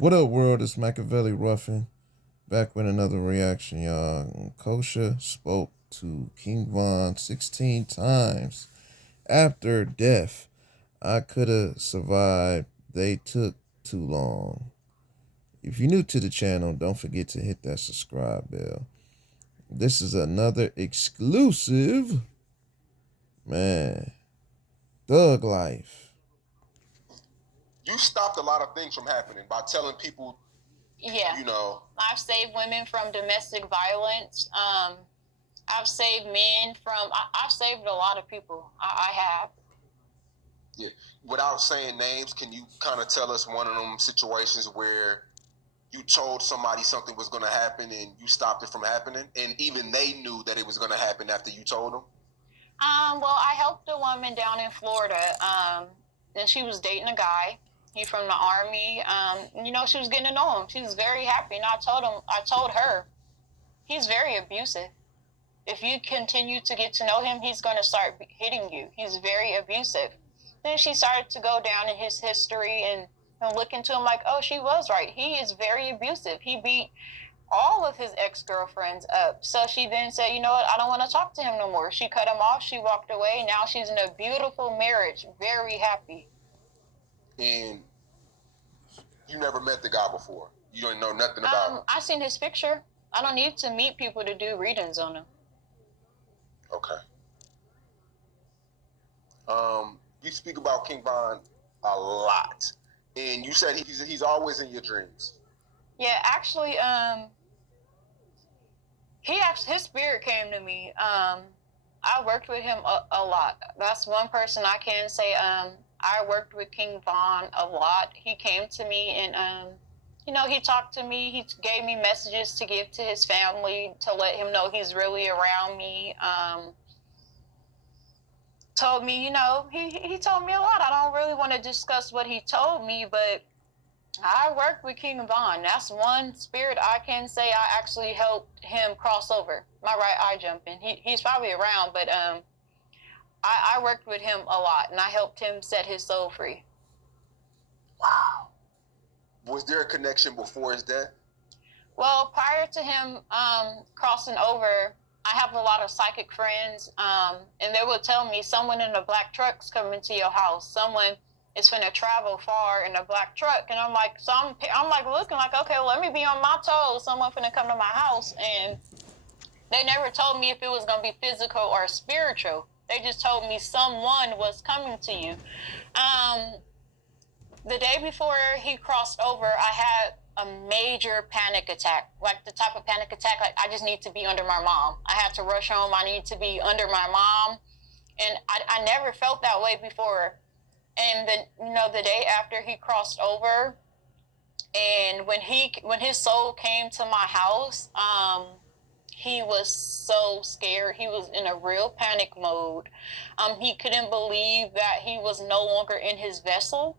What up, world? It's Machiavelli Ruffin back with another reaction, y'all. Kosha spoke to KingVon 16 times after death. I could have survived. They took too long. If you're new to the channel, don't forget to hit that subscribe bell. This is another exclusive, man, thug life. You stopped a lot of things from happening by telling people, Yeah. I've saved women from domestic violence. I've saved men from, I've saved a lot of people. I have. Yeah. Without saying names, can you kind of tell us one of them situations where you told somebody something was going to happen and you stopped it from happening, and even they knew that it was going to happen after you told them? Well, I helped a woman down in Florida, and she was dating a guy. He from the army. She was getting to know him. She was very happy, and I told her, he's very abusive. If you continue to get to know him, he's going to start hitting you. He's very abusive. Then she started to go down in his history and look into him like, oh, she was right. He is very abusive. He beat all of his ex-girlfriends up. So she then said, you know what, I don't want to talk to him no more. She cut him off. She walked away. Now she's in a beautiful marriage, very happy. And you never met the guy before? You don't know nothing about him? I seen his picture. I don't need to meet people to do readings on him. Okay. You speak about KingVon a lot, and you said he's always in your dreams. Yeah, actually, his spirit came to me. I worked with him a lot. That's one person I can say. I worked with KingVon a lot. He came to me and he talked to me. He gave me messages to give to his family to let him know he's really around me. Told me, he told me a lot. I don't really want to discuss what he told me, but I worked with KingVon. That's one spirit I can say I actually helped him cross over. My right eye jumping. He's probably around, but I worked with him a lot, and I helped him set his soul free. Wow. Was there a connection before his death? Well, prior to him crossing over, I have a lot of psychic friends, and they would tell me someone in a black truck's coming to your house. Someone is finna travel far in a black truck, and I'm like, so I'm like looking like, okay, well, let me be on my toes. Someone finna come to my house, and they never told me if it was gonna be physical or spiritual. They just told me someone was coming to you. The day before he crossed over, I had a major panic attack, like the type of panic attack like I just need to be under my mom. I had to rush home. I need to be under my mom, and I never felt that way before. And the day after he crossed over, and when his soul came to my house, he was so scared. He was in a real panic mode. He couldn't believe that he was no longer in his vessel.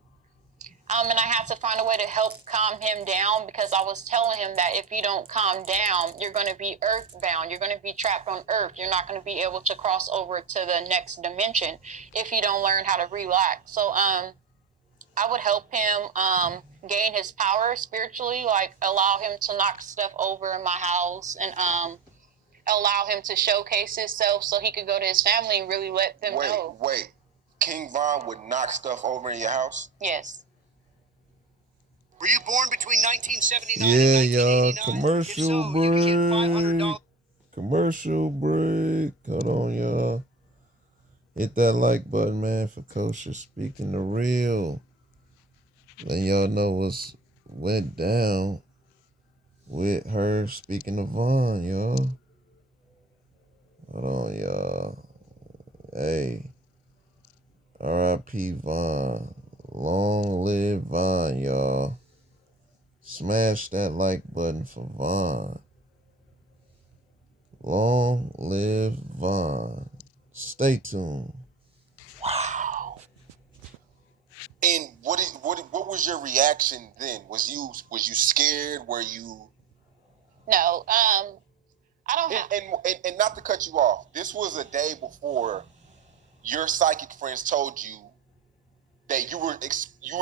And I had to find a way to help calm him down, because I was telling him that if you don't calm down, you're going to be earthbound. You're going to be trapped on earth. You're not going to be able to cross over to the next dimension if you don't learn how to relax. So I would help him gain his power spiritually, like allow him to knock stuff over in my house, and allow him to showcase himself so he could go to his family and really let them know. Wait. KingVon would knock stuff over in your house? Yes. Were you born between 1979 Yeah, and 1989? y'all. Commercial If so, break. you can get $500. Commercial break. Hold on, y'all. Hit that like button, man, for Kosha speaking the real. Letting y'all know what's went down with her speaking to Vaughn, y'all. Hold on, y'all. Hey. R.I.P. Vaughn. Long live Vaughn, y'all. Smash that like button for Vaughn. Long live Vaughn. Stay tuned. Wow. And what was your reaction then? Was you scared? Were you? No. I don't have. And not to cut you off, this was a day before your psychic friends told you that you were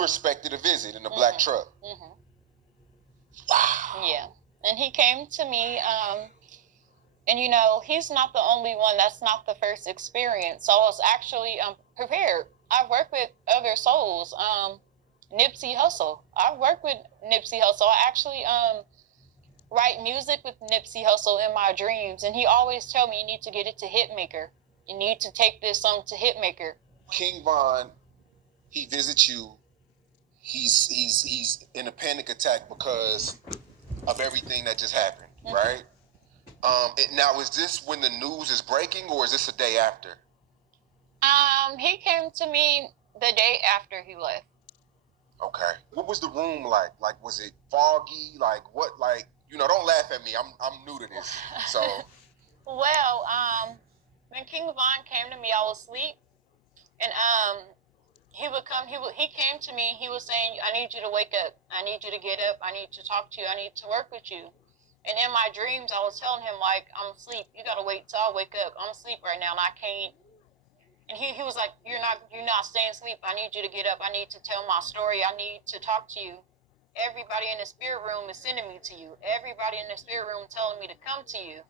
expected a visit in a black truck. Mm-hmm. Wow. Yeah. And he came to me, and he's not the only one. That's not the first experience. So I was actually prepared. I've worked with other souls. Nipsey Hussle. I've worked with Nipsey Hussle. I actually write music with Nipsey Hussle in my dreams, and he always tell me you need to get it to Hitmaker. You need to take this song to Hitmaker. KingVon, he visits you. He's in a panic attack because of everything that just happened, right? Now, is this when the news is breaking, or is this a day after? He came to me the day after he left. Okay. What was the room like? Like, was it foggy? Like, what? Like, don't laugh at me. I'm new to this, so. Well, when KingVon came to me, I was asleep, and he would come. He came to me. He was saying, "I need you to wake up. I need you to get up. I need to talk to you. I need to work with you." And in my dreams, I was telling him like, "I'm asleep. You gotta wait till I wake up. I'm asleep right now, and I can't." And he was like, "You're not staying asleep. I need you to get up. I need to tell my story. I need to talk to you. Everybody in the spirit room is sending me to you. Everybody in the spirit room telling me to come to you."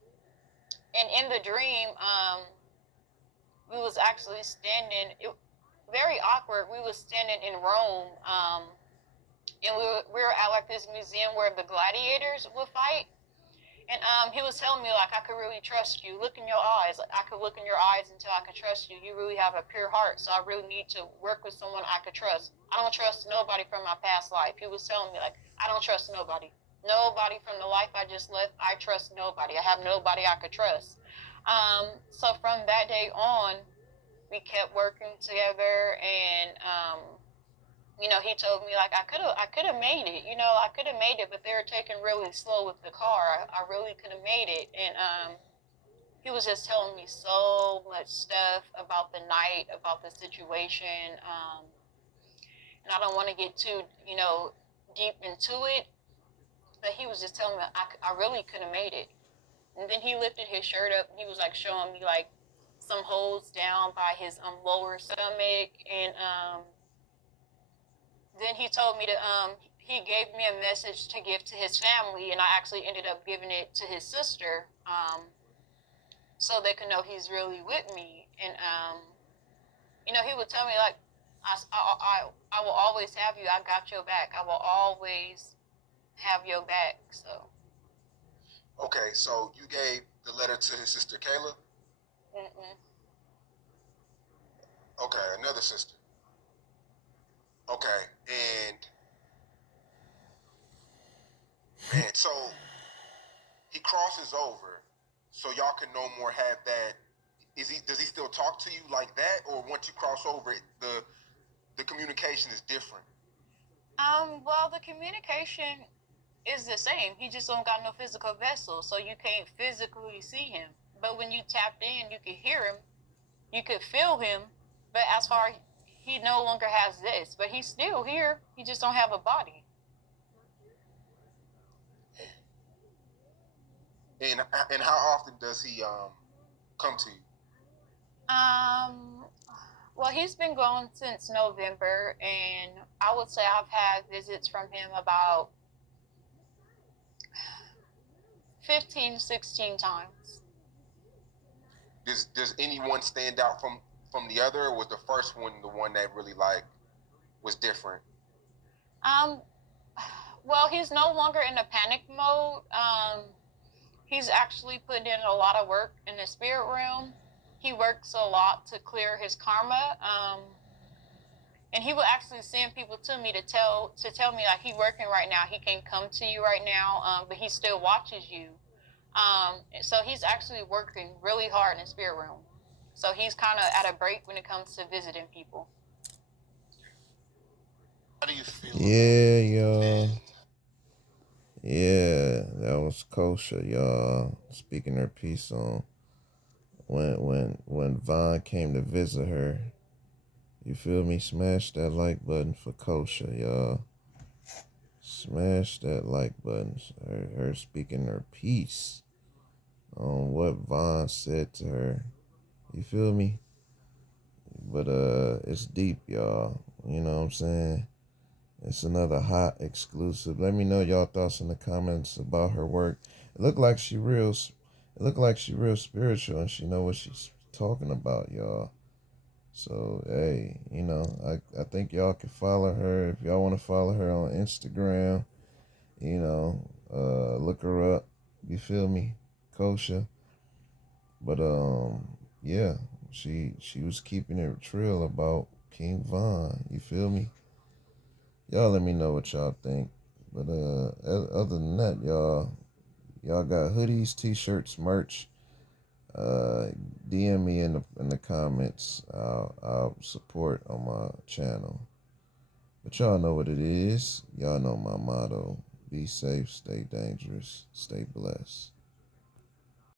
And in the dream, we was actually standing. Very awkward. We was standing in Rome, and we were at like this museum where the gladiators would fight. And he was telling me like I could really trust you. Look in your eyes. Like, I could look in your eyes until I could trust you. You really have a pure heart. So I really need to work with someone I could trust. I don't trust nobody from my past life. He was telling me like I don't trust nobody. Nobody from the life I just lived. I trust nobody. I have nobody I could trust. So from that day on, we kept working together, and he told me like I could have made it. I could have made it, but they were taking really slow with the car. I really could have made it, and he was just telling me so much stuff about the night, about the situation, and I don't want to get too deep into it, but he was just telling me I really could have made it. And then he lifted his shirt up, and he was like showing me like some holes down by his lower stomach, and then he told me to he gave me a message to give to his family, and I actually ended up giving it to his sister, so they could know he's really with me. And he would tell me like, I will always have you. I got your back. I will always have your back. So. Okay, so you gave the letter to his sister Kayla. Okay, another sister. Okay, and so he crosses over, so y'all can no more have that. Does he still talk to you like that, or once you cross over, the communication is different? Well, the communication is the same. He just don't got no physical vessel, so you can't physically see him. But when you tapped in, you could hear him, you could feel him. But as far he no longer has this, but he's still here. He just don't have a body. And how often does he come to you? Well, he's been gone since November, and I would say I've had visits from him about 15, 16 times. Does anyone stand out from the other, or was the first one the one that really was different? Well, he's no longer in a panic mode. He's actually put in a lot of work in the spirit realm. He works a lot to clear his karma. And he will actually send people to me to tell me like he's working right now. He can't come to you right now, but he still watches you. So he's actually working really hard in the spirit realm. So he's kind of at a break when it comes to visiting people. How do you feel? Yeah, y'all. Yeah, that was Kosha, y'all. Speaking her piece on when Von came to visit her. You feel me? Smash that like button for Kosha, y'all. Smash that like button. Her speaking her piece on what Von said to her. You feel me? But it's deep, y'all. You know what I'm saying? It's another hot exclusive. Let me know y'all thoughts in the comments about her work. It looked like she real. It looked like she real spiritual and she know what she's talking about, y'all. So hey, I think y'all can follow her if y'all want to follow her on Instagram. Look her up. You feel me, Kosha? But yeah, she was keeping it real about KingVon. You feel me? Y'all let me know what y'all think. But other than that, y'all got hoodies, t-shirts, merch. DM me in the comments. I'll support on my channel. But y'all know what it is. Y'all know my motto. Be safe, stay dangerous, stay blessed.